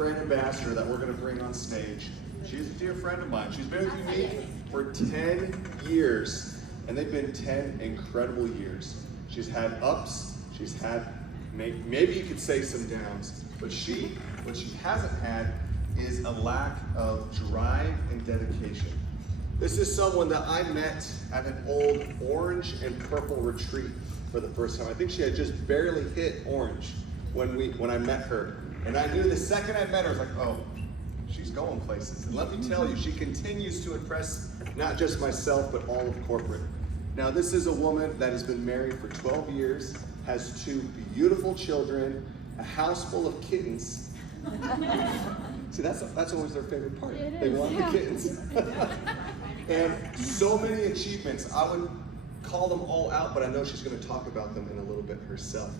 brand ambassador that we're going to bring on stage. She's a dear friend of mine. She's been with me for 10 years, and they've been 10 incredible years. She's had ups, she's had, maybe you could say some downs, but what she hasn't had is a lack of drive and dedication. This is someone that I met at an old orange and purple retreat for the first time. I think she had just barely hit orange when I met her. And I knew the second I met her, I was like, oh, she's going places. And let me tell you, she continues to impress not just myself, but all of corporate. Now, this is a woman that has been married for 12 years, has 2 beautiful children, a house full of kittens. See, that's always their favorite part. They want the kittens. And so many achievements. I would call them all out, but I know she's going to talk about them in a little bit herself.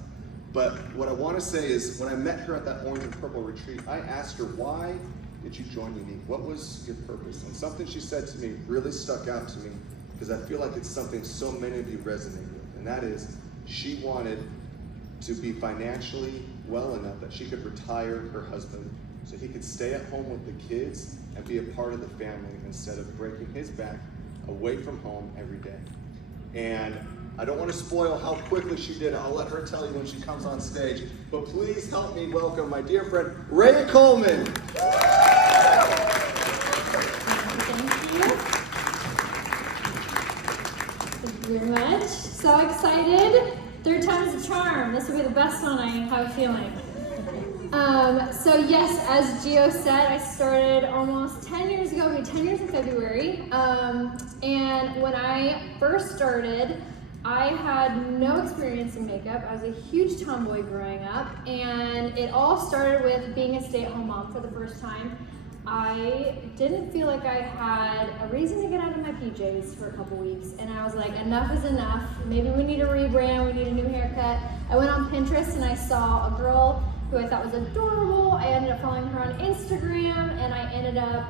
But what I want to say is, when I met her at that orange and purple retreat, I asked her, why did you join Unique? What was your purpose? And something she said to me really stuck out to me, because I feel like it's something so many of you resonate with. And that is, she wanted to be financially well enough that she could retire her husband so he could stay at home with the kids and be a part of the family instead of breaking his back away from home every day. And I don't want to spoil how quickly she did it. I'll let her tell you when she comes on stage. But please help me welcome my dear friend, Raya Coleman. Thank you very much. So excited. 3rd time's a charm. This will be the best one, I have a feeling. So yes, as Gio said, I started almost 10 years ago. It'll be 10 years in February. And when I first started, I had no experience in makeup. I was a huge tomboy growing up, and it all started with being a stay-at-home mom for the first time. I didn't feel like I had a reason to get out of my PJs for a couple weeks, and I was like, enough is enough. Maybe we need a rebrand, we need a new haircut. I went on Pinterest and I saw a girl who I thought was adorable. I ended up following her on Instagram, and I ended up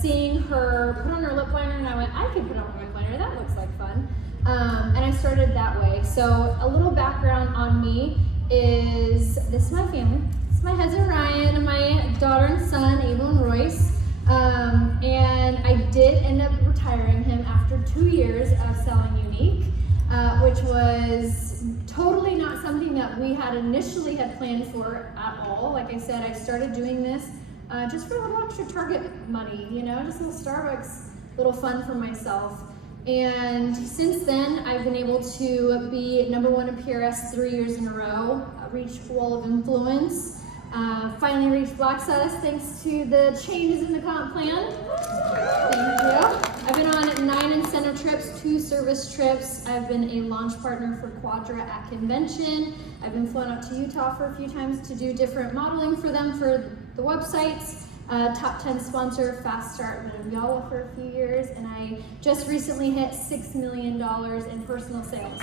seeing her put on her lip liner, and I went, I can put on my lip liner, that looks like fun. And I started that way. So a little background on me is, this is my family. This is my husband Ryan, and my daughter and son, Ava and Royce. And I did end up retiring him after 2 years of selling Unique, which was totally not something that we had initially planned for at all. Like I said, I started doing this just for a little extra Target money, you know, just a little Starbucks, little fun for myself. And since then, I've been able to be #1 in PRS 3 years in a row, reach Wall of Influence, finally reached Black Status thanks to the changes in the comp plan. Thank you. I've been on 9 incentive trips, 2 service trips. I've been a launch partner for Quadra at convention. I've been flown out to Utah for a few times to do different modeling for them for the websites. Top 10 sponsor, Fast Start, been in Yalla for a few years, and I just recently hit $6 million in personal sales.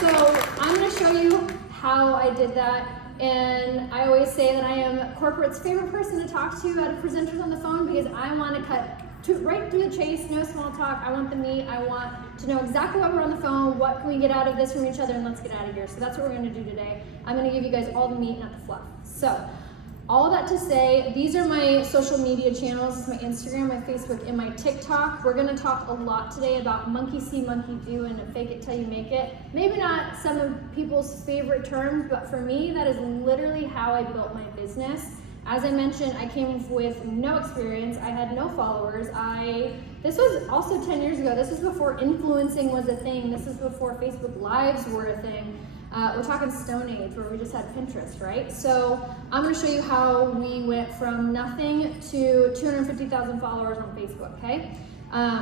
So I'm going to show you how I did that, and I always say that I am corporate's favorite person to talk to out of presenters on the phone, because I want to cut right through the chase, no small talk. I want the meat. I want to know exactly what we're on the phone, what can we get out of this from each other, and let's get out of here. So that's what we're going to do today. I'm going to give you guys all the meat, not the fluff. So all that to say, these are my social media channels. This is my Instagram, my Facebook, and my TikTok. We're going to talk a lot today about monkey see, monkey do, and fake it till you make it. Maybe not some of people's favorite terms, but for me, that is literally how I built my business. As I mentioned, I came with no experience. I had no followers. This was also 10 years ago. This was before influencing was a thing. This is before Facebook Lives were a thing. We're talking Stone Age, where we just had Pinterest, right? So I'm going to show you how we went from nothing to 250,000 followers on Facebook, okay?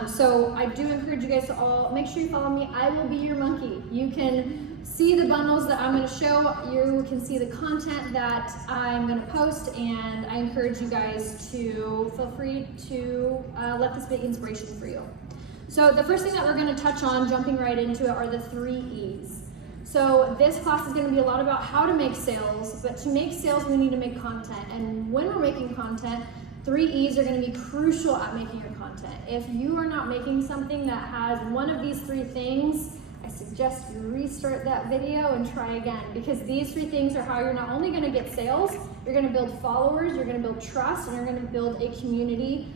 So I do encourage you guys to all make sure you follow me. I will be your monkey. You can see the bundles that I'm going to show. You can see the content that I'm going to post, and I encourage you guys to feel free to let this be inspiration for you. So the first thing that we're going to touch on, jumping right into it, are the 3 E's. So this class is going to be a lot about how to make sales, but to make sales, we need to make content. And when we're making content, 3 E's are going to be crucial at making your content. If you are not making something that has one of these 3 things, I suggest you restart that video and try again, because these 3 things are how you're not only gonna get sales, you're gonna build followers, you're gonna build trust, and you're gonna build a community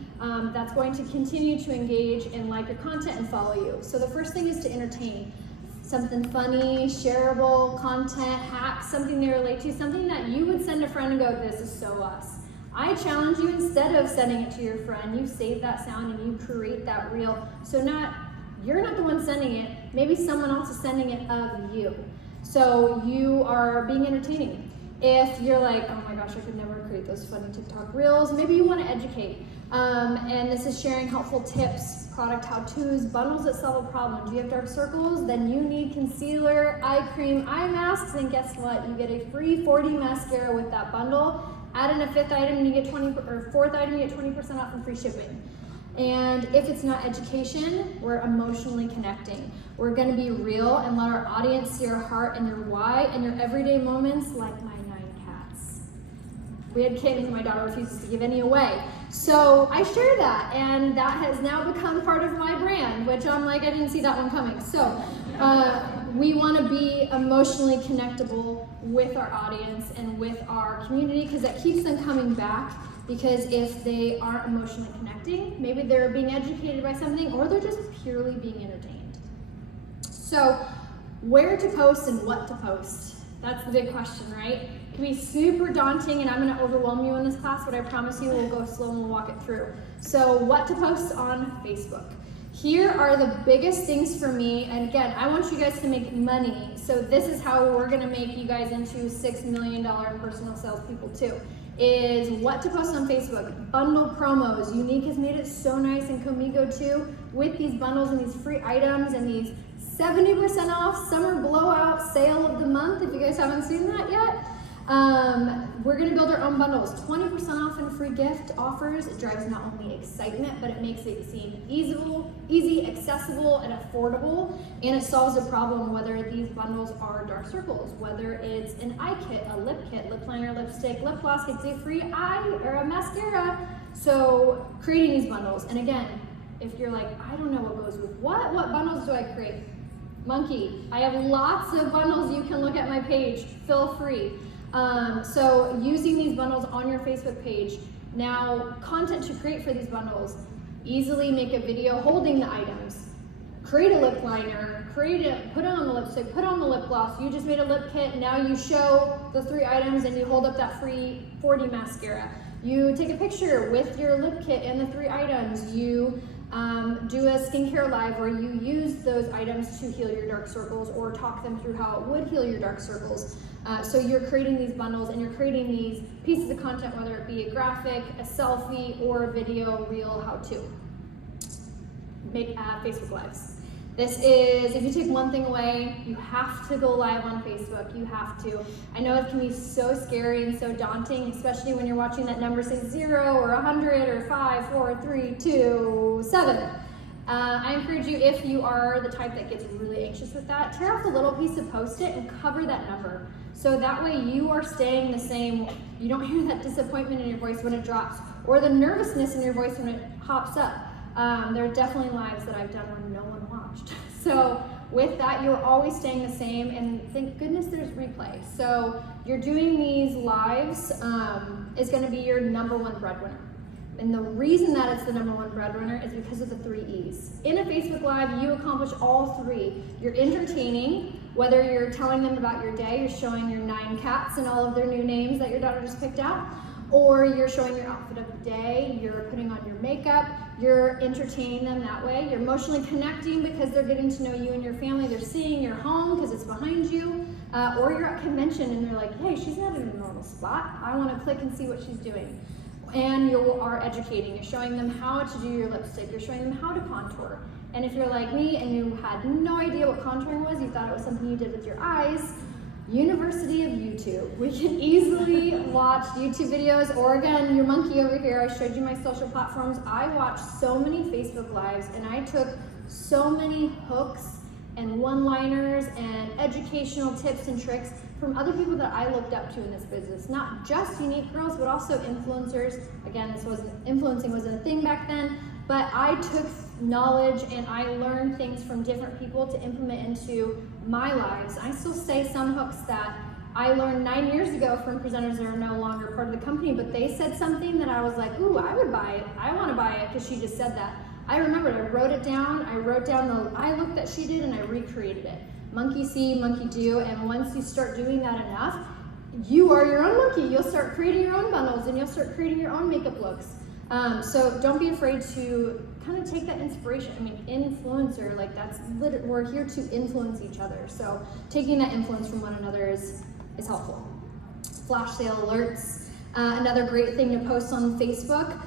that's going to continue to engage and like your content and follow you. So the first thing is to entertain. Something funny, shareable, content, hacks, something they relate to, something that you would send a friend and go, this is so us. I challenge you, instead of sending it to your friend, you save that sound and you create that reel. So you're not the one sending it, maybe someone else is sending it of you. So you are being entertaining. If you're like, oh my gosh, I could never create those funny TikTok reels, maybe you want to educate. And this is sharing helpful tips, product how-tos, bundles that solve a problem. Do you have dark circles? Then you need concealer, eye cream, eye masks, and guess what? You get a free 40 mascara with that bundle. Add in a 5th item and you get 4th item, you get 20% off and free shipping. And if it's not education, we're emotionally connecting. We're gonna be real and let our audience see your heart and your why and your everyday moments, like my 9 cats. We had kittens and my daughter refuses to give any away. So I share that, and that has now become part of my brand, which I'm like, I didn't see that one coming. So we wanna be emotionally connectable with our audience and with our community, because that keeps them coming back. Because if they aren't emotionally connecting, maybe they're being educated by something, or they're just purely being entertained. So where to post and what to post? That's the big question, right? It can be super daunting, and I'm gonna overwhelm you in this class, but I promise you we'll go slow and we'll walk it through. So what to post on Facebook? Here are the biggest things for me, and again, I want you guys to make money, so this is how we're gonna make you guys into $6 million personal salespeople too, is what to post on Facebook. Bundle promos. Unique has made it so nice, and Comigo too, with these bundles and these free items and these 70% off summer blowout sale of the month, if you guys haven't seen that yet. We're gonna build our own bundles, 20% off and free gift offers. It drives not only excitement, but it makes it seem easy, accessible, and affordable, and it solves a problem, whether these bundles are dark circles, whether it's an eye kit, a lip kit, lip liner, lipstick, lip gloss gets a free eye or a mascara. So creating these bundles, and again, if you're like, I don't know what goes with what bundles do I create? Monkey, I have lots of bundles. You can look at my page, feel free. So using these bundles on your Facebook page. Now, content to create for these bundles: easily make a video holding the items, create a lip liner, put it on the lipstick, put on the lip gloss. You just made a lip kit, now you show the 3 items and you hold up that free 40 mascara. You take a picture with your lip kit and the 3 items. You do a skincare live where you use those items to heal your dark circles, or talk them through how it would heal your dark circles. So you're creating these bundles and you're creating these pieces of content, whether it be a graphic, a selfie, or a video reel how-to. Make Facebook Lives. This is, if you take one thing away, you have to go live on Facebook. You have to. I know it can be so scary and so daunting, especially when you're watching that number say 0 or 100 or 5, 4, 3, 2, 7. I encourage you, if you are the type that gets really anxious with that, tear off a little piece of Post-it and cover that number. So that way you are staying the same. You don't hear that disappointment in your voice when it drops, or the nervousness in your voice when it hops up. There are definitely lives that I've done where no one watched. So with that, you're always staying the same, and thank goodness there's replay. So you're doing these lives is gonna be your #1 breadwinner. And the reason that it's the #1 breadwinner is because of the 3 E's. In a Facebook Live, you accomplish all 3. You're entertaining, whether you're telling them about your day, you're showing your 9 cats and all of their new names that your daughter just picked out, or you're showing your outfit of the day, you're putting on your makeup, you're entertaining them that way. You're emotionally connecting because they're getting to know you and your family. They're seeing your home because it's behind you, or you're at convention and they're like, hey, she's not in a normal spot. I want to click and see what she's doing. And you are educating. You're showing them how to do your lipstick. You're showing them how to contour. And if you're like me and you had no idea what contouring was, you thought it was something you did with your eyes, University of YouTube. We can easily watch YouTube videos, or again, your monkey over here, I showed you my social platforms. I watched so many Facebook Lives, and I took so many hooks and one-liners and educational tips and tricks from other people that I looked up to in this business. Not just unique girls, but also influencers. Again, influencing wasn't a thing back then, but I took knowledge and I learn things from different people to implement into my lives. I still say some hooks that I learned 9 years ago from presenters that are no longer part of the company, but they said something that I was like, ooh, I would buy it. I want to buy it because she just said that. I remembered, I wrote it down. I wrote down the eye look that she did and I recreated it. Monkey see, monkey do, and once you start doing that enough, you are your own monkey. You'll start creating your own bundles and you'll start creating your own makeup looks. So don't be afraid to kind of take that inspiration. I mean, influencer, like we're here to influence each other. So taking that influence from one another is helpful. Flash sale alerts. Another great thing to post on Facebook,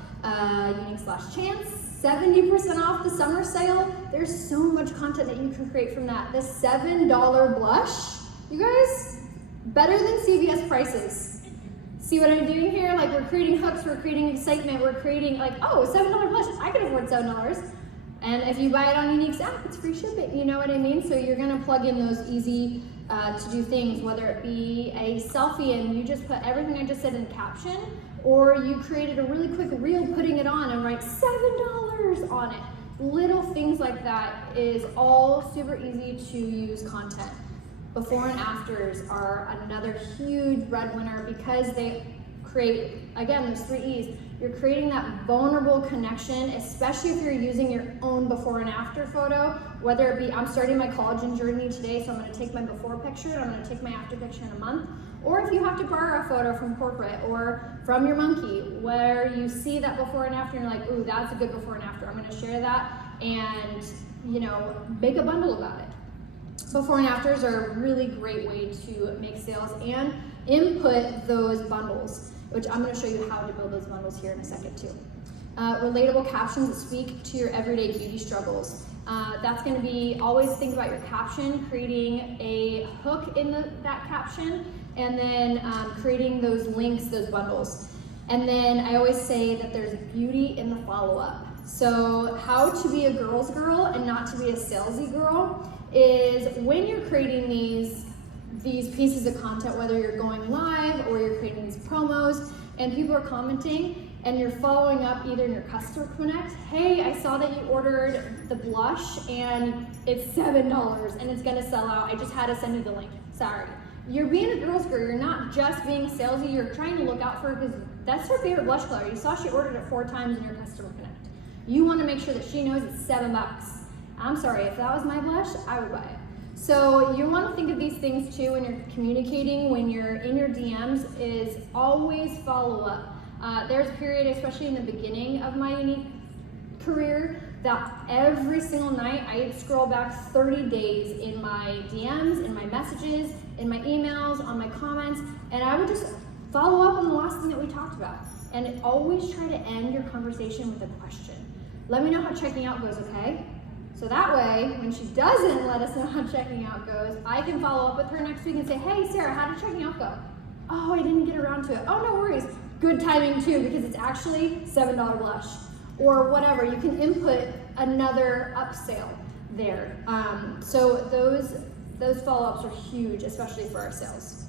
unique/chance, 70% off the summer sale. There's so much content that you can create from that. The $7 blush, you guys, better than CVS prices. See what I'm doing here? Like we're creating hooks, we're creating excitement, we're creating like, oh, $7 blush, I can afford $7. And if you buy it on Unique's app, it's free shipping, you know what I mean? So you're gonna plug in those easy to do things, whether it be a selfie and you just put everything I just said in caption, or you created a really quick reel putting it on and write $7 on it. Little things like that is all super easy to use content. Before and afters are another huge breadwinner because they create, again, there's 3 E's. You're creating that vulnerable connection, especially if you're using your own before and after photo, whether it be, I'm starting my collagen journey today, so I'm gonna take my before picture and I'm gonna take my after picture in a month. Or if you have to borrow a photo from corporate or from your monkey, where you see that before and after and you're like, ooh, that's a good before and after. I'm gonna share that and, you know, make a bundle about it. Before and afters are a really great way to make sales and input those bundles, which I'm going to show you how to build those bundles here in a second too. Relatable captions that speak to your everyday beauty struggles. That's going to be, always think about your caption, creating a hook in that caption, and then creating those links, those bundles. And then I always say that there's beauty in the follow-up. So how to be a girl's girl and not to be a salesy girl is when you're creating these pieces of content, whether you're going live or you're creating these promos and people are commenting and you're following up either in your customer connect, hey, I saw that you ordered the blush and it's $7 and it's gonna sell out. I just had to send you the link, sorry. You're being a girl's girl, you're not just being salesy, you're trying to look out for her because that's her favorite blush color. You saw she ordered it 4 times in your customer connect. You wanna make sure that she knows it's $7. I'm sorry, if that was my blush, I would buy it. So you want to think of these things too when you're communicating, when you're in your DMs, is always follow up. There's a period, especially in the beginning of my Unique career, that every single night I'd scroll back 30 days in my DMs, in my messages, in my emails, on my comments, and I would just follow up on the last thing that we talked about. And always try to end your conversation with a question. Let me know how checking out goes, okay? So that way, when she doesn't let us know how checking out goes, I can follow up with her next week and say, hey, Sarah, how did checking out go? Oh, I didn't get around to it. Oh, no worries. Good timing too, because it's actually $7 blush or whatever. You can input another upsell there. So those follow-ups are huge, especially for our sales.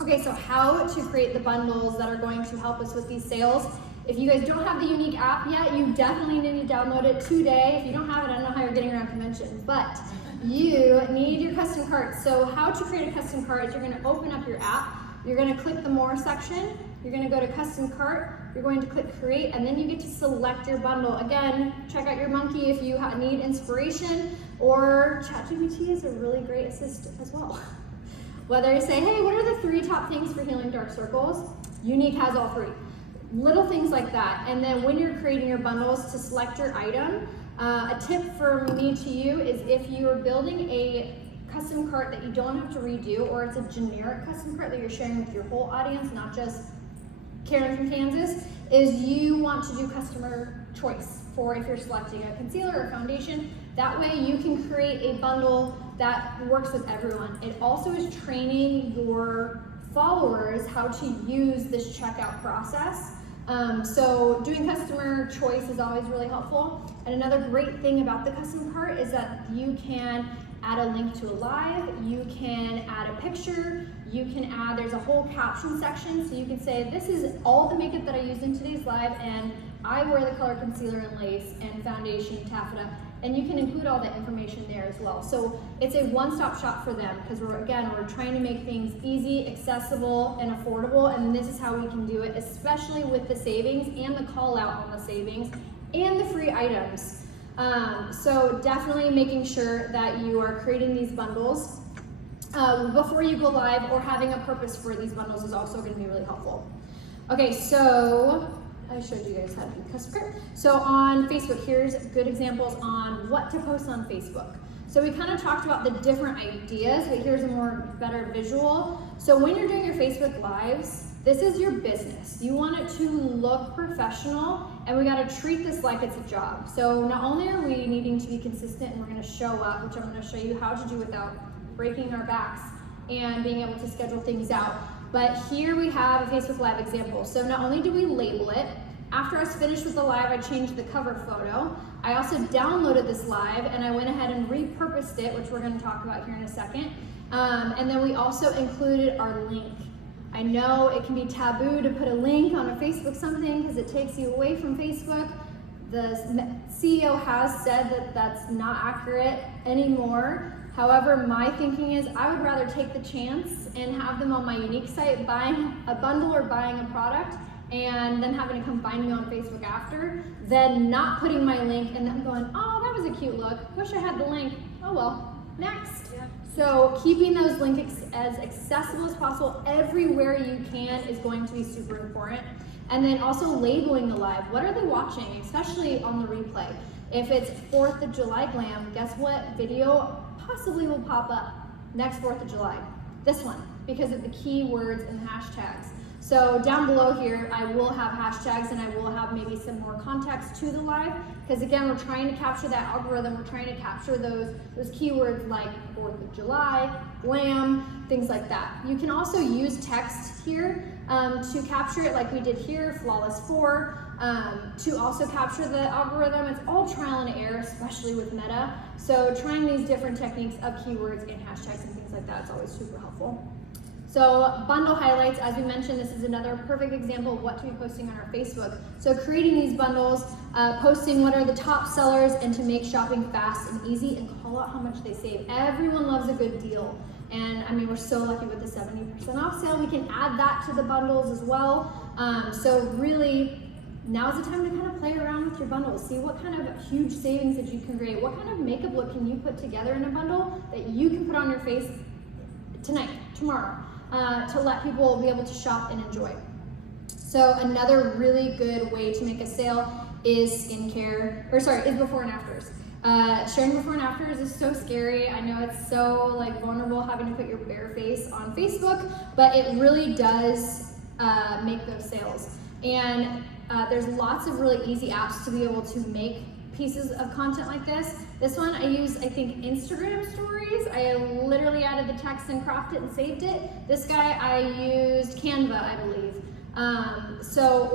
Okay, so how to create the bundles that are going to help us with these sales. If you guys don't have the Unique app yet, you definitely need to download it today. If you don't have it, I don't know how you're getting around convention, but you need your custom cart. So how to create a custom cart is you're gonna open up your app, you're gonna click the more section, you're gonna go to custom cart, you're going to click create, and then you get to select your bundle. Again, check out your monkey if you need inspiration, or ChatGPT is a really great assist as well. Whether you say, hey, what are the 3 top things for healing dark circles? Unique has all 3. Little things like that. And then when you're creating your bundles, to select your item, a tip from me to you is if you're building a custom cart that you don't have to redo, or it's a generic custom cart that you're sharing with your whole audience, not just Karen from Kansas, is you want to do customer choice for if you're selecting a concealer or foundation. That way you can create a bundle that works with everyone. It also is training your followers how to use this checkout process. So doing customer choice is always really helpful. And another great thing about the custom cart is that you can add a link to a live, you can add a picture, you can add, there's a whole caption section, so you can say, this is all the makeup that I used in today's live, and I wear the color concealer and lace and foundation taffeta, and you can include all the information there as well. So it's a one-stop shop for them because we're trying to make things easy, accessible, and affordable, and this is how we can do it, especially with the savings and the call out on the savings and the free items. So definitely making sure that you are creating these bundles before you go live, or having a purpose for these bundles is also going to be really helpful. Okay, so I showed you guys how to do custom script. So on Facebook, here's good examples on what to post on Facebook. So we kind of talked about the different ideas, but here's a better visual. So when you're doing your Facebook Lives, this is your business. You want it to look professional, and we got to treat this like it's a job. So not only are we needing to be consistent, and we're going to show up, which I'm going to show you how to do without breaking our backs and being able to schedule things out. But here we have a Facebook Live example. So not only do we label it, after I was finished with the live, I changed the cover photo. I also downloaded this live, and I went ahead and repurposed it, which we're going to talk about here in a second. And then we also included our link. I know it can be taboo to put a link on a Facebook something because it takes you away from Facebook. The CEO has said that that's not accurate anymore. However, my thinking is I would rather take the chance and have them on my unique site buying a bundle or buying a product and then having to come find me on Facebook after, than not putting my link and then going, oh, that was a cute look. Wish I had the link. Oh well, next. Yeah. So keeping those links as accessible as possible everywhere you can is going to be super important. And then also labeling the live. What are they watching, especially on the replay? If it's 4th of July glam, guess what video possibly will pop up next 4th of July? This one, because of the keywords and the hashtags. So down below here, I will have hashtags, and I will have maybe some more context to the live, because again, we're trying to capture that algorithm. We're trying to capture those keywords like 4th of July, glam, things like that. You can also use text here to capture it like we did here, Flawless 4, to also capture the algorithm. It's all trial and error, especially with Meta. So trying these different techniques of keywords and hashtags and things like that is always super helpful. So bundle highlights, as we mentioned, this is another perfect example of what to be posting on our Facebook. So creating these bundles, posting what are the top sellers, and to make shopping fast and easy, and call out how much they save. Everyone loves a good deal. And I mean, we're so lucky with the 70% off sale. We can add that to the bundles as well. So really, now's the time to kind of play around with your bundles. See what kind of huge savings that you can create. What kind of makeup look can you put together in a bundle that you can put on your face tonight, tomorrow, to let people be able to shop and enjoy. So another really good way to make a sale is is before and afters. Sharing before and afters is so scary. I know it's so vulnerable having to put your bare face on Facebook, but it really does make those sales. And there's lots of really easy apps to be able to make pieces of content like this. This one I use, I think, Instagram stories. I literally added the text and cropped it and saved it. This guy I used Canva, I believe.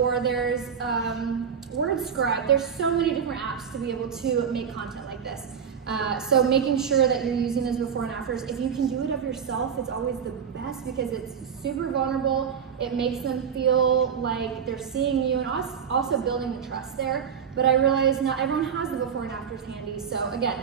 Or there's WordScribe. There's so many different apps to be able to make content like this. So making sure that you're using this before and afters. If you can do it of yourself, it's always the best because it's super vulnerable. It makes them feel like they're seeing you, and also building the trust there. But I realize not everyone has the before and afters handy. So again,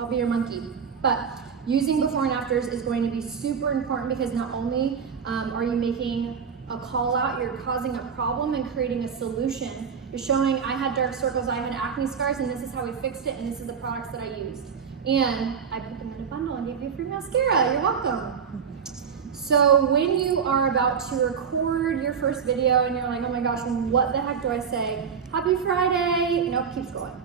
I'll be your monkey. But using before and afters is going to be super important because not only are you making a call out, you're causing a problem and creating a solution. You're showing I had dark circles, I had acne scars, and this is how we fixed it, and this is the products that I used. And I put them in a bundle and gave you a free mascara. You're welcome. So when you are about to record your first video and you're like, oh my gosh, what the heck do I say? Happy Friday. Nope, keep scrolling.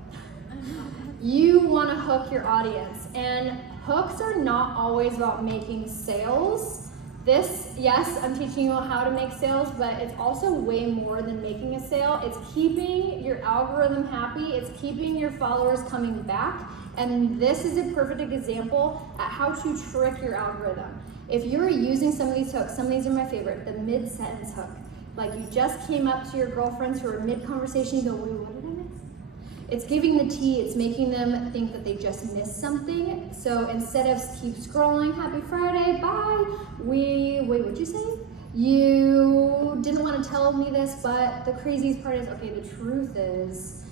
You want to hook your audience. And hooks are not always about making sales. This, yes, I'm teaching you how to make sales, but it's also way more than making a sale. It's keeping your algorithm happy. It's keeping your followers coming back. And this is a perfect example at how to trick your algorithm. If you're using some of these hooks, some of these are my favorite, the mid-sentence hook. Like you just came up to your girlfriends who are mid-conversation, you go, wait, what did I miss? It's giving the tea, it's making them think that they just missed something. So instead of keep scrolling, happy Friday, bye, wait, what'd you say? You didn't want to tell me this, but the craziest part is, okay, the truth is,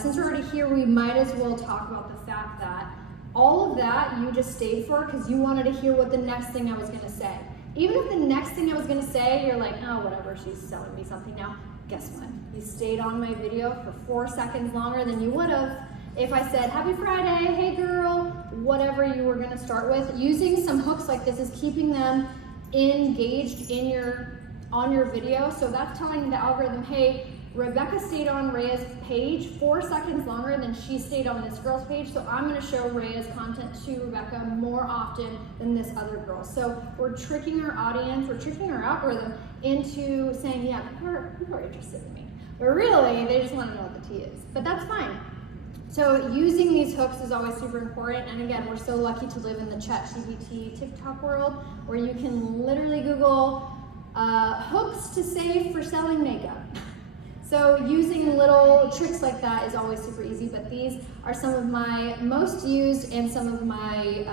since we're already here, we might as well talk about the fact that all of that you just stayed for because you wanted to hear what the next thing I was going to say. Even if the next thing I was going to say, you're like, oh, whatever, she's selling me something now. Guess what? You stayed on my video for 4 seconds longer than you would have if I said, happy Friday, hey girl, whatever you were going to start with. Using some hooks like this is keeping them engaged on your video. So that's telling the algorithm, hey, Rebecca stayed on Raya's page 4 seconds longer than she stayed on this girl's page, so I'm going to show Raya's content to Rebecca more often than this other girl. So we're tricking our audience, we're tricking our algorithm into saying, yeah, people are interested in me. But really, they just want to know what the tea is. But that's fine. So using these hooks is always super important. And again, we're so lucky to live in the ChatGPT TikTok world where you can literally Google hooks to save for selling makeup. So using little tricks like that is always super easy, but these are some of my most used and some of my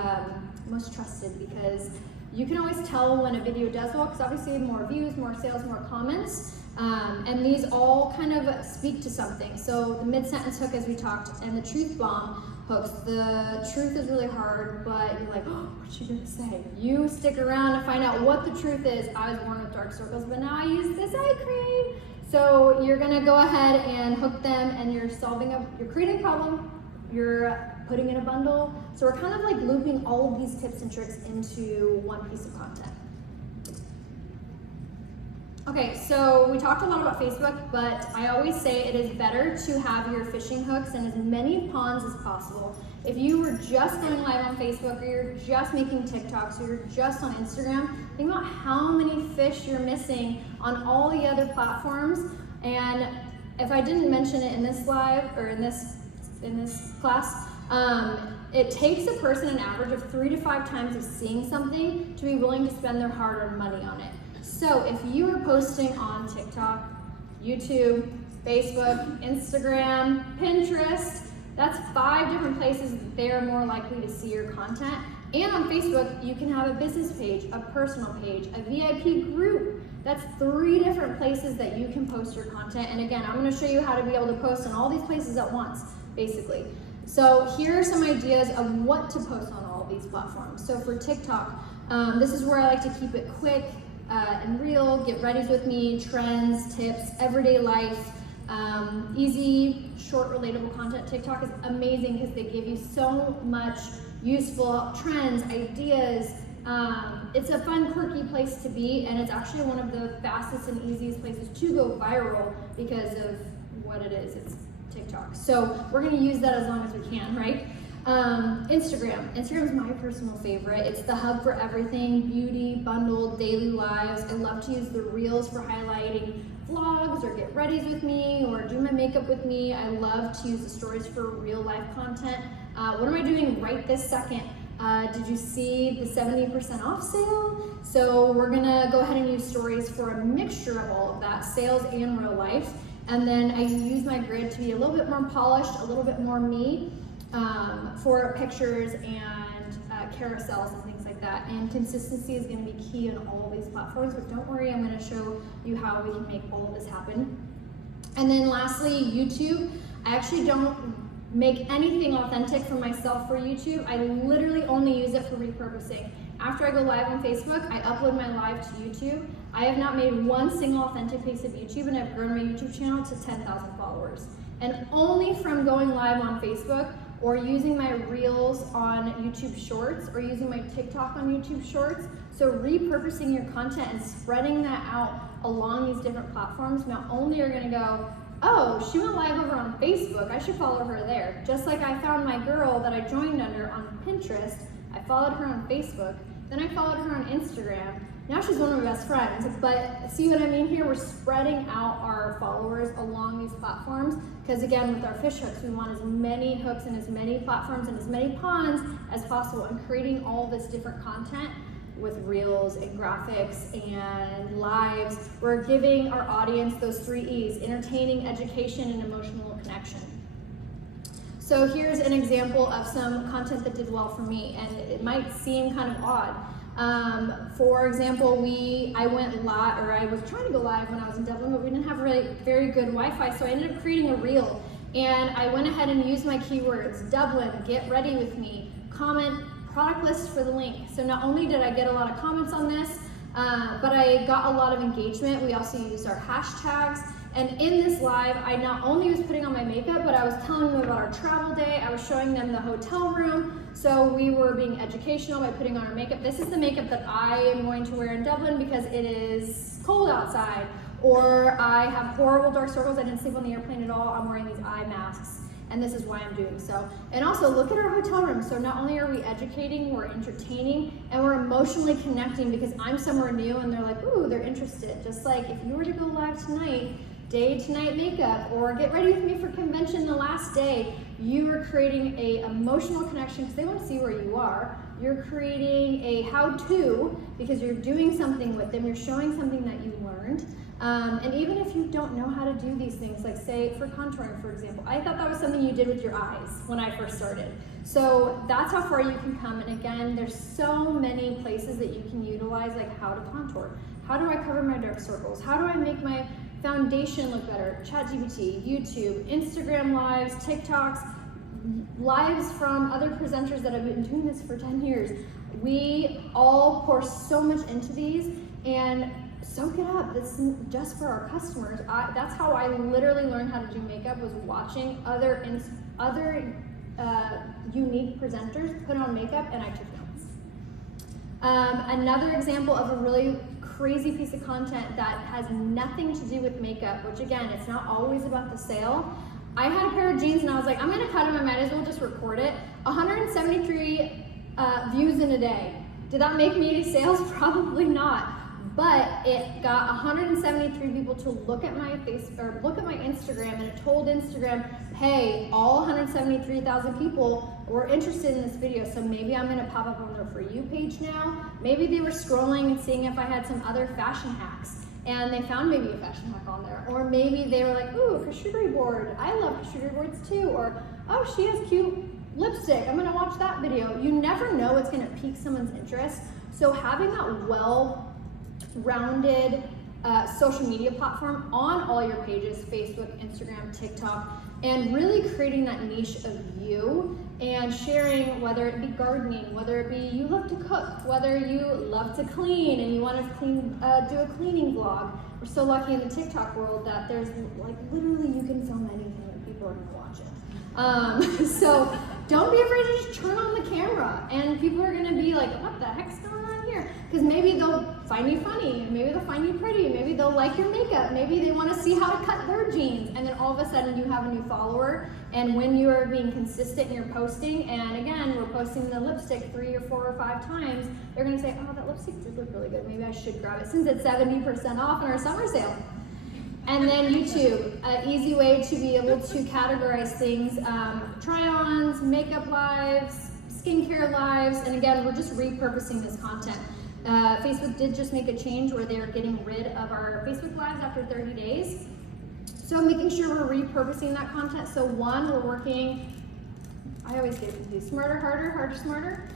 most trusted because you can always tell when a video does well because obviously more views, more sales, more comments, and these all kind of speak to something. So the mid-sentence hook as we talked and the truth bomb hooks. The truth is really hard, but you're like, oh, what's she gonna say? You stick around to find out what the truth is. I was born with dark circles, but now I use this eye cream. So you're gonna go ahead and hook them and you're creating a problem, you're putting in a bundle. So we're kind of like looping all of these tips and tricks into one piece of content. Okay, so we talked a lot about Facebook, but I always say it is better to have your fishing hooks in as many ponds as possible. If you were just going live on Facebook or you're just making TikToks or you're just on Instagram, think about how many fish you're missing on all the other platforms. And if I didn't mention it in this live or in this class, it takes a person an average of 3 to 5 times of seeing something to be willing to spend their hard-earned money on it. So if you are posting on TikTok, YouTube, Facebook, Instagram, Pinterest, that's 5 different places that they are more likely to see your content. And on Facebook, you can have a business page, a personal page, a VIP group. That's 3 different places that you can post your content. And again, I'm going to show you how to be able to post on all these places at once, basically. So here are some ideas of what to post on all of these platforms. So for TikTok, this is where I like to keep it quick and real, get readies with me, trends, tips, everyday life, easy, short, relatable content. TikTok is amazing because they give you so much useful trends, ideas. It's a fun, quirky place to be, and it's actually one of the fastest and easiest places to go viral because of what it is. It's TikTok. So we're going to use that as long as we can, right? Instagram is my personal favorite. It's the hub for everything, beauty, bundled, daily lives. I love to use the reels for highlighting vlogs or get readies with me or do my makeup with me. I love to use the stories for real life content. What am I doing right this second? Did you see the 70% off sale? So we're gonna go ahead and use stories for a mixture of all of that, sales and real life. And then I use my grid to be a little bit more polished, a little bit more me, for pictures and carousels and things like that. And consistency is going to be key on all of these platforms, but don't worry, I'm going to show you how we can make all of this happen. And then lastly, YouTube. I actually don't make anything authentic for myself for YouTube. I literally only use it for repurposing. After I go live on Facebook, I upload my live to YouTube. I have not made one single authentic piece of YouTube, and I've grown my YouTube channel to 10,000 followers. And only from going live on Facebook or using my reels on YouTube Shorts or using my TikTok on YouTube Shorts. So repurposing your content and spreading that out along these different platforms, not only are gonna go, oh, she went live over on Facebook, I should follow her there. Just like I found my girl that I joined under on Pinterest, I followed her on Facebook, then I followed her on Instagram. Now she's one of my best friends, but see what I mean here? We're spreading out our followers along these platforms because again, with our fish hooks, we want as many hooks and as many platforms and as many ponds as possible and creating all this different content with reels and graphics and lives. We're giving our audience those 3 E's, entertaining, education, and emotional connection. So here's an example of some content that did well for me, and it might seem kind of odd. For example, I went live, or I was trying to go live when I was in Dublin, but we didn't have really very good Wi-Fi, so I ended up creating a reel. And I went ahead and used my keywords: Dublin, get ready with me, comment, product list for the link. So not only did I get a lot of comments on this, but I got a lot of engagement. We also used our hashtags. And in this live, I not only was putting on my makeup, but I was telling them about our travel day. I was showing them the hotel room. So we were being educational by putting on our makeup. This is the makeup that I am going to wear in Dublin because it is cold outside. Or I have horrible dark circles. I didn't sleep on the airplane at all. I'm wearing these eye masks. And this is why I'm doing so. And also look at our hotel room. So not only are we educating, we're entertaining, and we're emotionally connecting because I'm somewhere new and they're like, ooh, they're interested. Just like if you were to go live tonight, day to night makeup, or get ready with me for convention the last day, you are creating a emotional connection because they want to see where you are. You're creating a how-to because you're doing something with them. You're showing something that you learned. And even if you don't know how to do these things, like say for contouring, for example, I thought that was something you did with your eyes when I first started. So that's how far you can come. And again, there's so many places that you can utilize, like how to contour. How do I cover my dark circles? How do I make my foundation look better? ChatGPT, YouTube, Instagram lives, TikToks, lives from other presenters that have been doing this for 10 years. We all pour so much into these, and soak it up. This isn't just for our customers. That's how I literally learned how to do makeup, was watching other unique presenters put on makeup, and I took notes. Another example of a really crazy piece of content that has nothing to do with makeup, which again, it's not always about the sale. I had a pair of jeans and I was like, I'm gonna cut them, I might as well just record it. 173 views in a day. Did that make me any sales? Probably not. But it got 173 people to look at my look at my Instagram, and it told Instagram, hey, all 173,000 people were interested in this video, so maybe I'm gonna pop up on their For You page now. Maybe they were scrolling and seeing if I had some other fashion hacks, and they found maybe a fashion hack on there. Or maybe they were like, ooh, a charcuterie board. I love charcuterie boards too. Or, oh, she has cute lipstick. I'm gonna watch that video. You never know what's gonna pique someone's interest. So having that well-rounded social media platform on all your pages, Facebook, Instagram, TikTok, and really creating that niche of you and sharing, whether it be gardening, whether it be you love to cook, whether you love to clean and you want to do a cleaning vlog. We're so lucky in the TikTok world that there's like literally you can film anything and people are going to watch it. So don't be afraid to just turn on the camera and people are going to be like, what the heck's going on here? Because maybe they'll find you funny, maybe they'll find you pretty, maybe they'll like your makeup, maybe they want to see how to cut their jeans, and then all of a sudden you have a new follower. And when you are being consistent in your posting, and again, we're posting the lipstick 3 or 4 or 5 times, they're going to say, oh, that lipstick did look really good, maybe I should grab it since it's 70% off in our summer sale. And then YouTube, an easy way to be able to categorize things, try-ons, makeup lives, skincare lives, and again, we're just repurposing this content. Facebook did just make a change where they're getting rid of our Facebook lives after 30 days. So making sure we're repurposing that content. So one, we're working, I always get confused, smarter, harder, harder, smarter.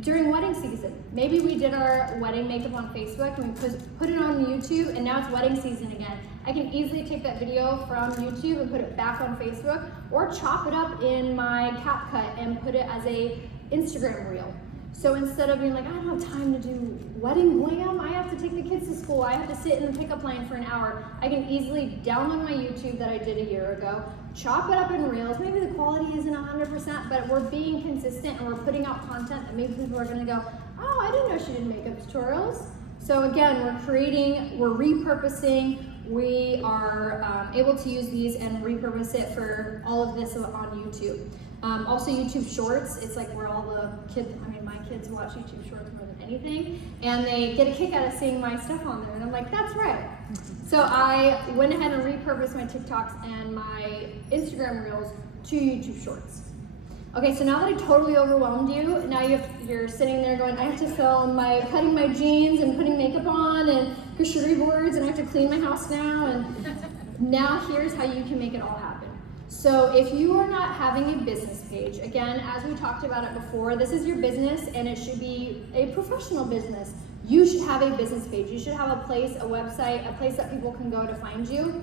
During wedding season, maybe we did our wedding makeup on Facebook and we put it on YouTube, and now it's wedding season again. I can easily take that video from YouTube and put it back on Facebook, or chop it up in my CapCut and put it as a Instagram reel. So instead of being like, I don't have time to do wedding glam, I have to take the kids to school, I have to sit in the pickup line for an hour, I can easily download my YouTube that I did a year ago, chop it up in reels. Maybe the quality isn't 100%, but we're being consistent and we're putting out content that maybe people are gonna go, oh, I didn't know she did makeup tutorials. So again, we're repurposing, we are able to use these and repurpose it for all of this on YouTube. Also YouTube Shorts, it's like where all the kids, my kids watch YouTube Shorts more than anything, and they get a kick out of seeing my stuff on there, and I'm like, that's right. So I went ahead and repurposed my TikToks and my Instagram Reels to YouTube Shorts. Okay, so now that I totally overwhelmed you, now you're sitting there going, I have to film cutting my jeans and putting makeup on and charcuterie boards, and I have to clean my house now, and now here's how you can make it all happen. So if you are not having a business page, again, as we talked about it before, this is your business and it should be a professional business. You should have a business page. You should have a place, a website, a place that people can go to find you.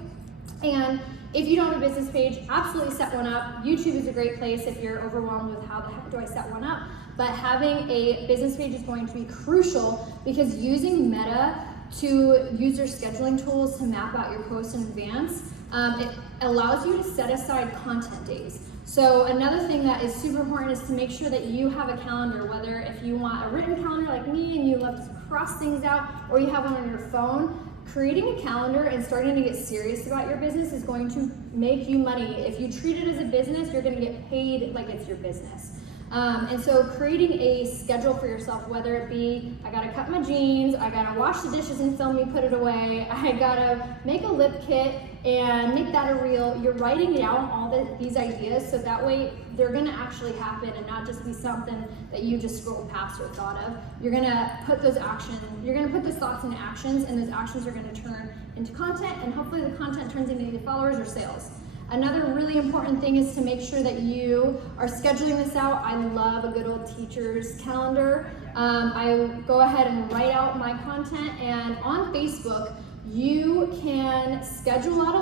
And if you don't have a business page, absolutely set one up. YouTube is a great place if you're overwhelmed with how the heck do I set one up. But having a business page is going to be crucial because using Meta to use your scheduling tools to map out your posts in advance, it allows you to set aside content days. So another thing that is super important is to make sure that you have a calendar, whether if you want a written calendar like me and you love to cross things out, or you have one on your phone. Creating a calendar and starting to get serious about your business is going to make you money. If you treat it as a business, you're going to get paid like it's your business. And so creating a schedule for yourself, whether it be, I gotta cut my jeans, I gotta wash the dishes and film me, put it away, I gotta make a lip kit and make that a reel. You're writing down all these ideas so that way they're gonna actually happen and not just be something that you just scroll past or thought of. You're gonna put those thoughts into actions, and those actions are gonna turn into content, and hopefully the content turns into either followers or sales. Another really important thing is to make sure that you are scheduling this out. I love a good old teacher's calendar. I go ahead and write out my content, and on Facebook, you can schedule out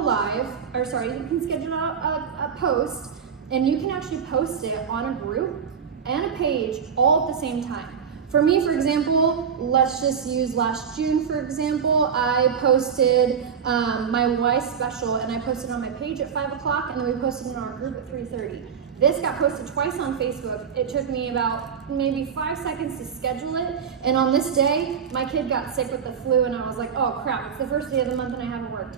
you can schedule out a post, and you can actually post it on a group and a page all at the same time. For me, for example, let's just use last June, for example, I posted my Y special, and I posted on my page at 5 o'clock, and then we posted it in our group at 3:30. This got posted twice on Facebook. It took me about maybe 5 seconds to schedule it, and on this day, my kid got sick with the flu, and I was like, oh crap, it's the first day of the month and I haven't worked.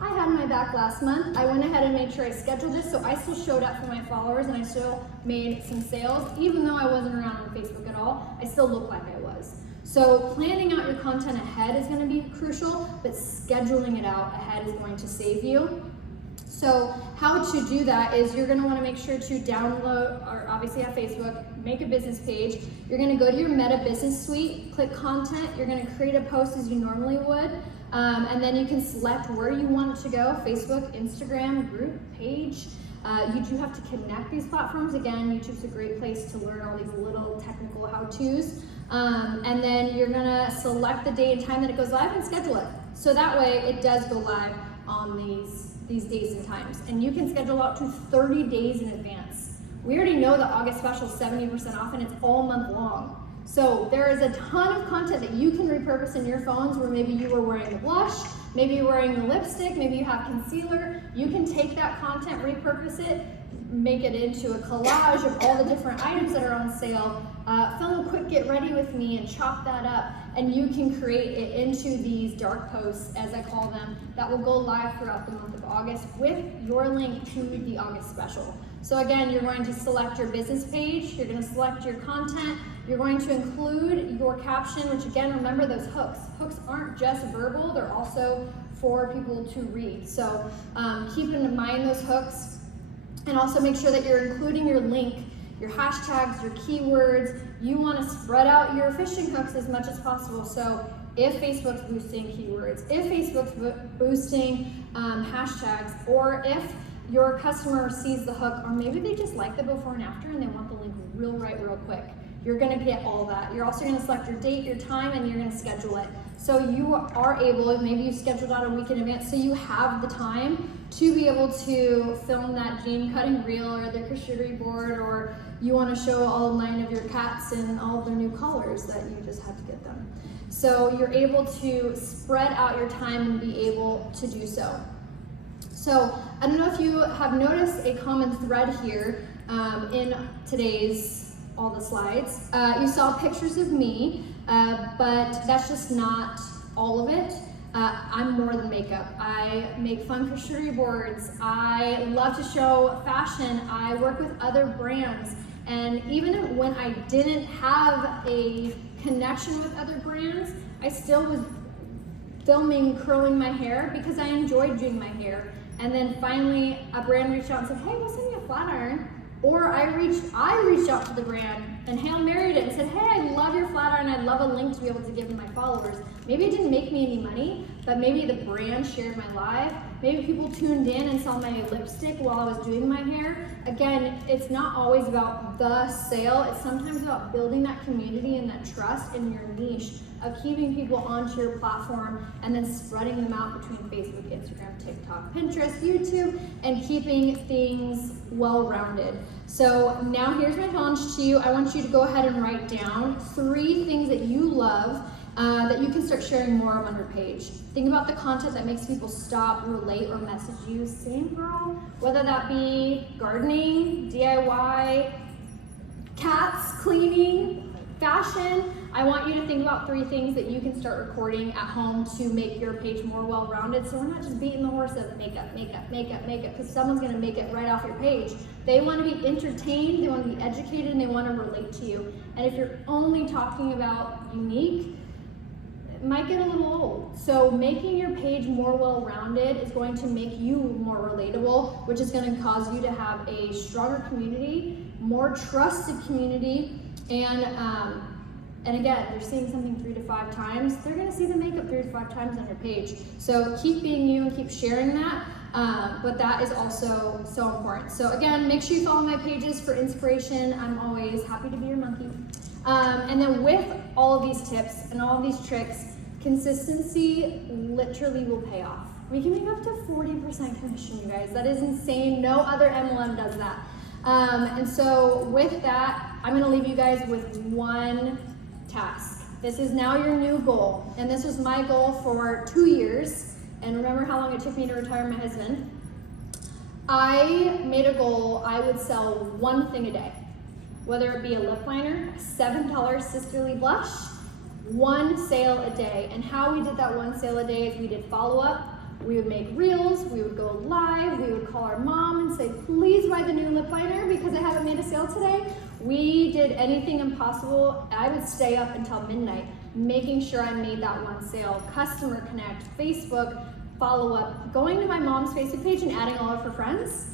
I had my back last month. I went ahead and made sure I scheduled this, so I still showed up for my followers and I still made some sales. Even though I wasn't around on Facebook at all, I still looked like I was. So planning out your content ahead is going to be crucial, but scheduling it out ahead is going to save you. So how to do that is you're going to want to make sure to download, or obviously have Facebook, make a business page. You're going to go to your Meta Business Suite, click Content. You're going to create a post as you normally would. And then you can select where you want it to go: Facebook, Instagram, group, page. You do have to connect these platforms. Again, YouTube's a great place to learn all these little technical how-tos. And then you're gonna select the day and time that it goes live and schedule it. So that way it does go live on these days and times. And you can schedule out to 30 days in advance. We already know the August special is 70% off and it's all month long. So there is a ton of content that you can repurpose in your phones where maybe you were wearing the blush, maybe you're wearing the lipstick, maybe you have concealer. You can take that content, repurpose it, make it into a collage of all the different items that are on sale, film a quick get ready with me and chop that up, and you can create it into these dark posts, as I call them, that will go live throughout the month of August with your link to the August special. So again, you're going to select your business page, you're going to select your content, you're going to include your caption, which again, remember those hooks. Hooks aren't just verbal, they're also for people to read. So keep in mind those hooks, and also make sure that you're including your link, your hashtags, your keywords. You want to spread out your fishing hooks as much as possible. So if Facebook's boosting keywords, if Facebook's boosting hashtags, or if your customer sees the hook, or maybe they just like the before and after and they want the link real quick. You're going to get all that. You're also going to select your date, your time, and you're going to schedule it. So you are able, maybe you scheduled out a week in advance, so you have the time to be able to film that jean cutting reel or the charcuterie board, or you want to show all 9 of your cats in all of their new colors that you just had to get them. So you're able to spread out your time and be able to do so. So I don't know if you have noticed a common thread here in today's all the slides. You saw pictures of me, but that's just not all of it. I'm more than makeup. I make fun charcuterie boards. I love to show fashion. I work with other brands. And even when I didn't have a connection with other brands, I still was filming curling my hair because I enjoyed doing my hair. And then finally a brand reached out and said, hey, we'll send you a flat iron. Or I reached out to the brand and Hail Married it and said, hey, I love your flat iron, I'd love a link to be able to give to my followers. Maybe it didn't make me any money, but maybe the brand shared my live. Maybe people tuned in and saw my lipstick while I was doing my hair. Again, it's not always about the sale. It's sometimes about building that community and that trust in your niche of keeping people onto your platform and then spreading them out between Facebook, Instagram, TikTok, Pinterest, YouTube, and keeping things well-rounded. So now here's my challenge to you. I want you to go ahead and write down 3 things that you love that you can start sharing more of on your page. Think about the content that makes people stop, relate, or message you. Same girl, whether that be gardening, DIY, cats, cleaning, fashion. I want you to think about 3 things that you can start recording at home to make your page more well-rounded. So we're not just beating the horse of makeup, because someone's gonna make it right off your page. They wanna be entertained, they wanna be educated, and they wanna relate to you. And if you're only talking about unique, it might get a little old. So making your page more well-rounded is going to make you more relatable, which is gonna cause you to have a stronger community, more trusted community, and again, they're seeing something 3 to 5 times, they're gonna see the makeup 3 to 5 times on your page. So keep being you and keep sharing that, but that is also so important. So again, make sure you follow my pages for inspiration. I'm always happy to be your monkey. And then with all of these tips and all of these tricks, consistency literally will pay off. We can make up to 40% commission, you guys. That is insane. No other MLM does that. And so with that, I'm gonna leave you guys with one task. This is now your new goal. And this was my goal for 2 years. And remember how long it took me to retire my husband? I made a goal, I would sell 1 thing a day. Whether it be a lip liner, $7 sisterly blush, 1 sale a day. And how we did that 1 sale a day is we did follow-up, we would make reels, we would go live, we would call our mom and say, please buy the new lip liner because I haven't made a sale today. We did anything impossible. I would stay up until midnight, making sure I made that 1 sale. Customer Connect, Facebook, follow-up, going to my mom's Facebook page and adding all of her friends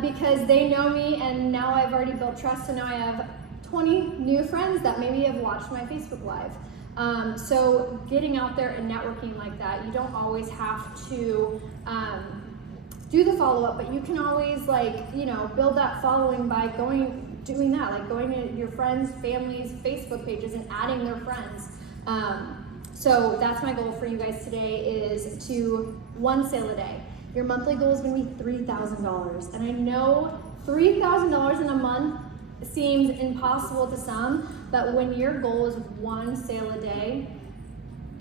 because they know me, and now I've already built trust, and now I have 20 new friends that maybe have watched my Facebook Live. So getting out there and networking like that, you don't always have to do the follow-up, but you can always build that following by doing that, like going to your friends, families, Facebook pages and adding their friends. So that's my goal for you guys today, is to 1 sale a day. Your monthly goal is gonna be $3,000. And I know $3,000 in a month seems impossible to some, but when your goal is 1 sale a day,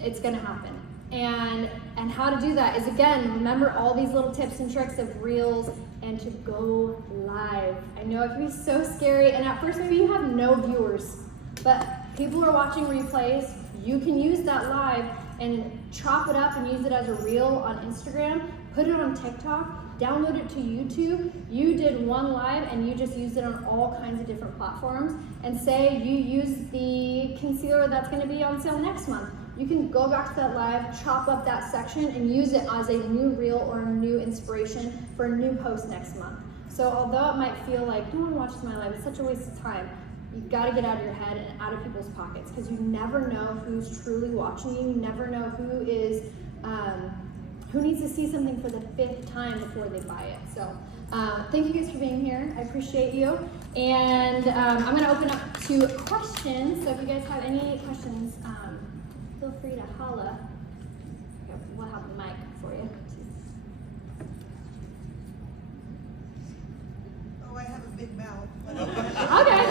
it's gonna happen. And how to do that is, again, remember all these little tips and tricks of reels and to go live. I know it can be so scary, and at first maybe you have no viewers, but people are watching replays. You can use that live and chop it up and use it as a reel on Instagram, put it on TikTok, download it to YouTube. You did 1 live and you just used it on all kinds of different platforms, and say you use the concealer that's gonna be on sale next month. You can go back to that live, chop up that section and use it as a new reel or a new inspiration for a new post next month. So although it might feel like no one watches my live, it's such a waste of time, you gotta get out of your head and out of people's pockets, because you never know who's truly watching you. You never know who needs to see something for the 5th time before they buy it. So thank you guys for being here. I appreciate you. And I'm gonna open up to questions. So if you guys have any questions, feel free to holla. We'll have the mic for you. Oh, I have a big mouth. Okay.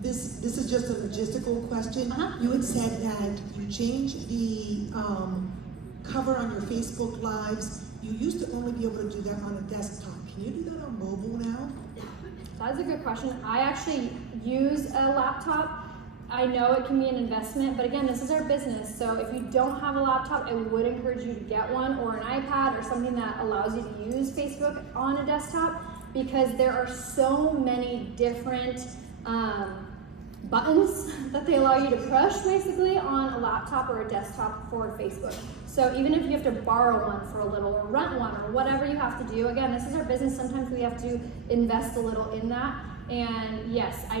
This is just a logistical question. You had said that you changed the cover on your Facebook Lives. You used to only be able to do that on a desktop. Can you do that on mobile now? That's a good question. I actually use a laptop. I know it can be an investment, but again, this is our business. So if you don't have a laptop, I would encourage you to get one, or an iPad, or something that allows you to use Facebook on a desktop, because there are so many different buttons that they allow you to push basically on a laptop or a desktop for Facebook. So even if you have to borrow one for a little, or rent one, or whatever you have to do, again, this is our business. Sometimes we have to invest a little in that. And yes, I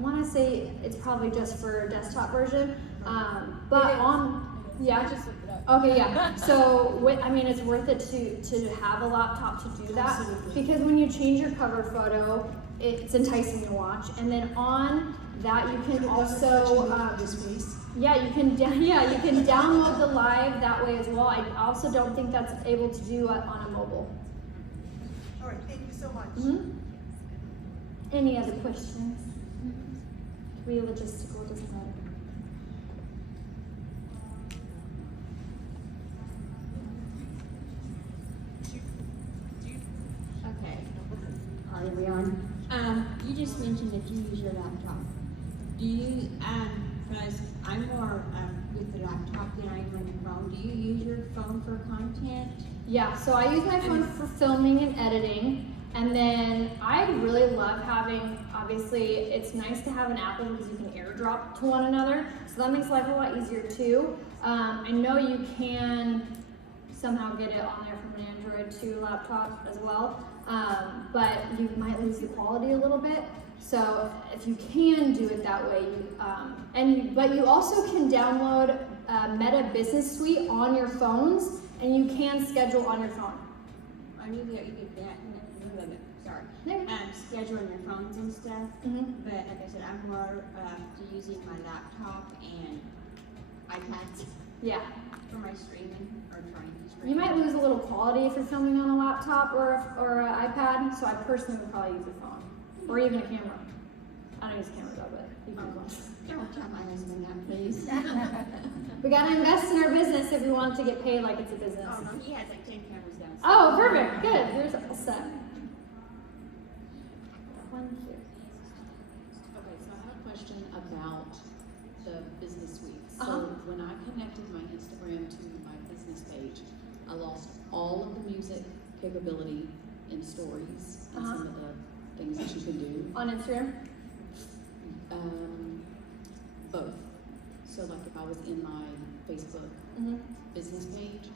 want to say it's probably just for desktop version, but yeah. Just look it up. Okay, yeah. So, it's worth it to have a laptop to do that, because when you change your cover photo, it's enticing to watch. And then on that, you can also, you can download the live that way as well. I also don't think that's able to do on a mobile. All right, thank you so much. Mm-hmm. Any other questions? We logistical, doesn't matter. Okay. Are we on? You just mentioned that you use your laptop. Do you, because I'm more with the laptop than I am on the phone. Do you use your phone for content? Yeah, so I use my phone for filming and editing, and then I really love having, obviously, it's nice to have an Apple because you can airdrop to one another, so that makes life a lot easier too. I know you can somehow get it on there from an Android to laptop as well, but you might lose the quality a little bit. So if you can do it that way, but you also can download Meta Business Suite on your phones, and you can schedule on your phone. I knew that you get that. Sorry. There. Schedule on your phones and stuff. Mm-hmm. But like I said, I'm more using my laptop and iPads Yeah. for my streaming or trying to stream. You might lose a little quality if you're filming on a laptop or an iPad, so I personally would probably use a phone. Or even a camera. I don't use cameras though, but you can use one. Don't tell my husband that, please. We gotta invest in our business if we want to get paid like it's a business. Oh, no, he has like 10 cameras downstairs. Oh, perfect. Good. There's a set. One here. Okay, so I have a question about the business suite. So Uh-huh. when I connected my Instagram to my business page, I lost all of the music capability in stories and some of the things that you can do. On Instagram? Both. So like if I was in my Facebook Mm-hmm. business page,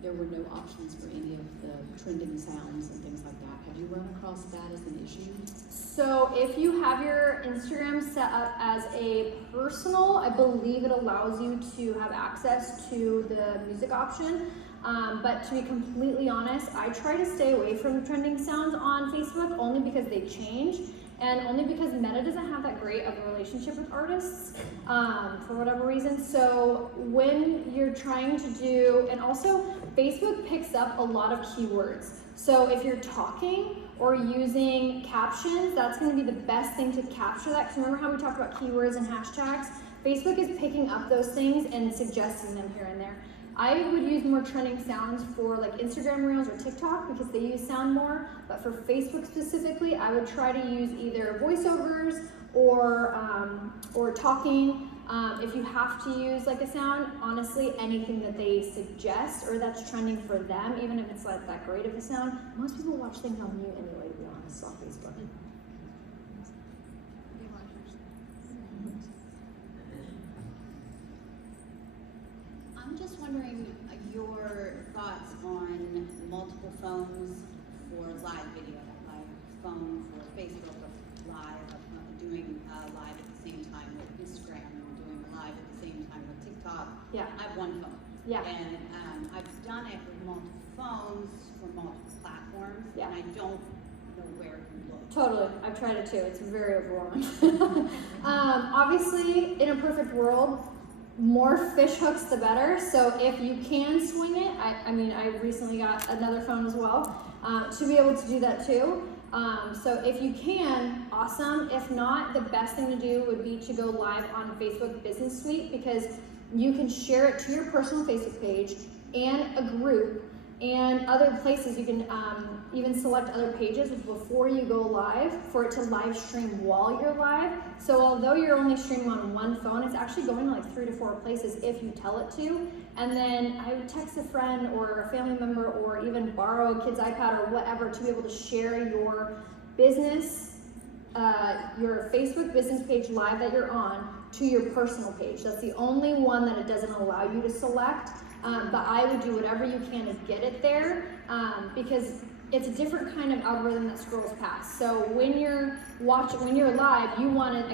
there were no options for any of the trending sounds and things like that. Have you run across that as an issue? So if you have your Instagram set up as a personal, I believe it allows you to have access to the music option. But to be completely honest, I try to stay away from trending sounds on Facebook only because they change, and only because Meta doesn't have that great of a relationship with artists for whatever reason. So when you're trying to do, and also Facebook picks up a lot of keywords. So if you're talking or using captions, that's going to be the best thing to capture that. Because remember how we talked about keywords and hashtags? Facebook is picking up those things and suggesting them here and there. I would use more trending sounds for like Instagram Reels or TikTok because they use sound more, but for Facebook specifically, I would try to use either voiceovers or talking. If you have to use like a sound, honestly, anything that they suggest or that's trending for them, even if it's like that great of a sound, most people watch things on mute anyway, to be honest, on Facebook. I'm just wondering your thoughts on multiple phones for live video, like phone for Facebook live, doing live at the same time with Instagram, and doing live at the same time with TikTok. Yeah. I have one phone. Yeah. And I've done it with multiple phones for multiple platforms, Yeah. and I don't know where to look. Totally, I've tried it too. It's very overwhelming. Obviously, in a perfect world, more fish hooks the better. So if you can swing it, I recently got another phone as well to be able to do that too. So if you can, awesome. If not, the best thing to do would be to go live on Facebook Business Suite because you can share it to your personal Facebook page and a group and other places. You can even select other pages before you go live for it to live stream while you're live. So although you're only streaming on one phone, it's actually going to like 3 to 4 places if you tell it to. And then I would text a friend or a family member or even borrow a kid's iPad or whatever to be able to share your business, your Facebook business page live that you're on to your personal page. That's the only one that it doesn't allow you to select. But I would do whatever you can to get it there because it's a different kind of algorithm that scrolls past. So when you're live, you want it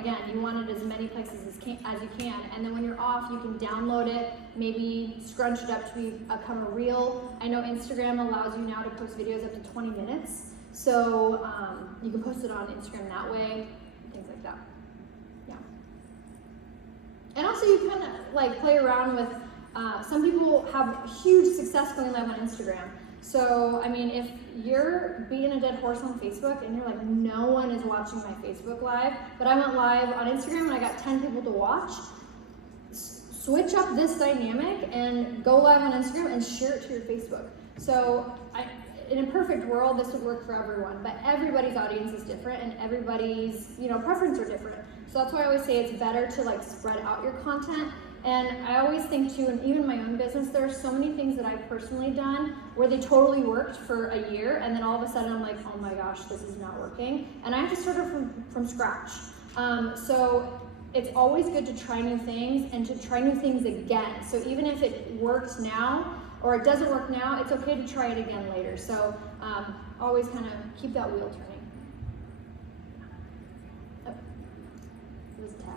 as many places as you can, and then when you're off, you can download it, maybe scrunch it up to become a reel. I know Instagram allows you now to post videos up to 20 minutes, so you can post it on Instagram that way, things like that. Yeah. And also you kind of like play around with, some people have huge success going live on Instagram. So, I mean, if you're beating a dead horse on Facebook and you're like, no one is watching my Facebook live, but I went live on Instagram and I got 10 people to watch, switch up this dynamic and go live on Instagram and share it to your Facebook. So, in a perfect world, this would work for everyone, but everybody's audience is different and everybody's, preference are different. So that's why I always say it's better to like spread out your content. And I always think too, and even in my own business, there are so many things that I've personally done where they totally worked for a year, and then all of a sudden I'm like, oh my gosh, this is not working, and I have to start it from scratch. So it's always good to try new things and to try new things again. So even if it works now or it doesn't work now, it's okay to try it again later. So always kind of keep that wheel turning. Oh, it was a tag.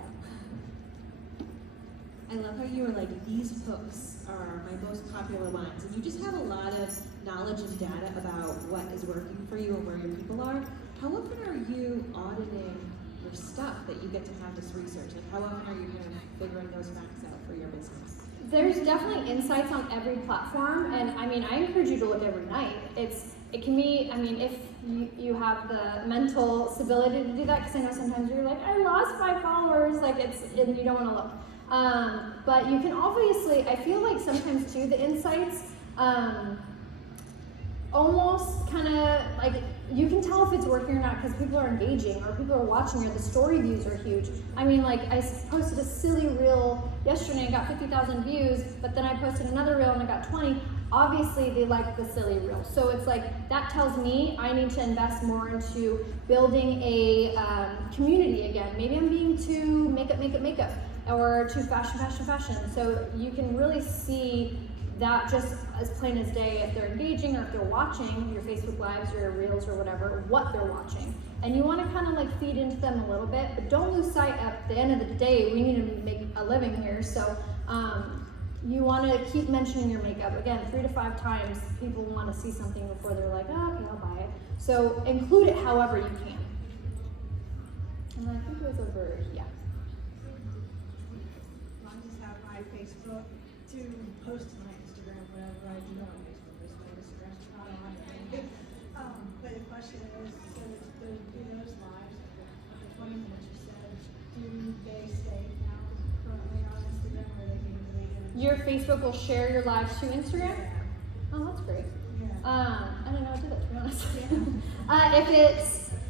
I love how you were like, these hooks are my most popular ones, and you just have a lot of knowledge and data about what is working for you and where your people are. How often are you auditing your stuff that you get to have this research? Like, how often are you kind of figuring those facts out for your business? There's definitely insights on every platform, and I mean, I encourage you to look every night. It can be, I mean, if you have the mental stability to do that, because I know sometimes you're like, I lost 5 followers, like and you don't want to look. But you can obviously, I feel like sometimes too, the insights, almost kind of like, you can tell if it's working or not because people are engaging or people are watching or the story views are huge. I mean, like I posted a silly reel yesterday and got 50,000 views, but then I posted another reel and I got 20. Obviously they like the silly reel. So it's like, that tells me I need to invest more into building a community again. Maybe I'm being too makeup, or to fashion. So you can really see that just as plain as day if they're engaging or if they're watching your Facebook Lives or your Reels or whatever, what they're watching. And you want to kind of like feed into them a little bit, but don't lose sight at the end of the day, we need to make a living here. So you want to keep mentioning your makeup. Again, 3 to 5 times people want to see something before they're like, oh, okay, I'll buy it. So include it however you can. And I think it was over, yeah. My Facebook to post to my Instagram whenever I do on Facebook. Instagram's not on anything. But the question is, so do those lives, the 20 minutes you said, do they stay now currently on Instagram, or are they being deleted? Your Facebook will share your lives to Instagram? Yeah. Oh, that's great. Yeah. I don't know how to do that, to be honest. If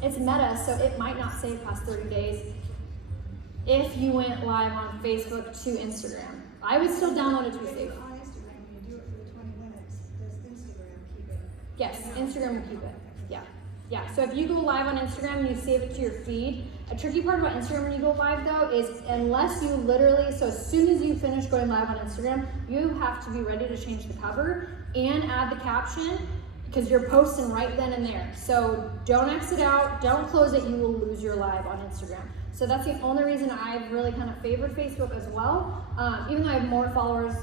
it's Meta, so it might not save past 30 days. If you went live on Facebook to Instagram, I would still download it to be safe. On Instagram, when you do it for the 20 minutes, does Instagram keep it? Yes, Instagram will keep it. Yeah. So if you go live on Instagram and you save it to your feed, a tricky part about Instagram when you go live though is unless you literally, so as soon as you finish going live on Instagram, you have to be ready to change the cover and add the caption because you're posting right then and there. So don't exit out, don't close it, you will lose your live on Instagram. So that's the only reason I've really kind of favored Facebook as well. Even though I have more followers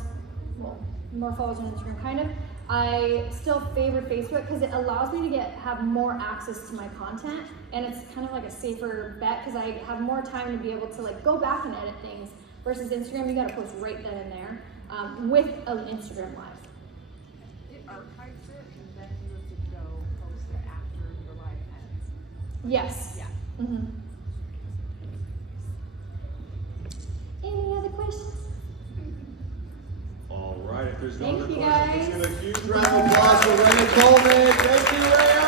on Instagram kind of, I still favor Facebook because it allows me to have more access to my content, and it's kind of like a safer bet because I have more time to be able to like go back and edit things versus Instagram, you gotta post right then and there with an Instagram live. It archives it and then you have to go post it after your live ends. Yes. Yeah. Mm-hmm. Any other questions? All right, if there's no Thank other you, questions, guys. let's give a huge round of applause for Raya Coleman. Thank you, Raya.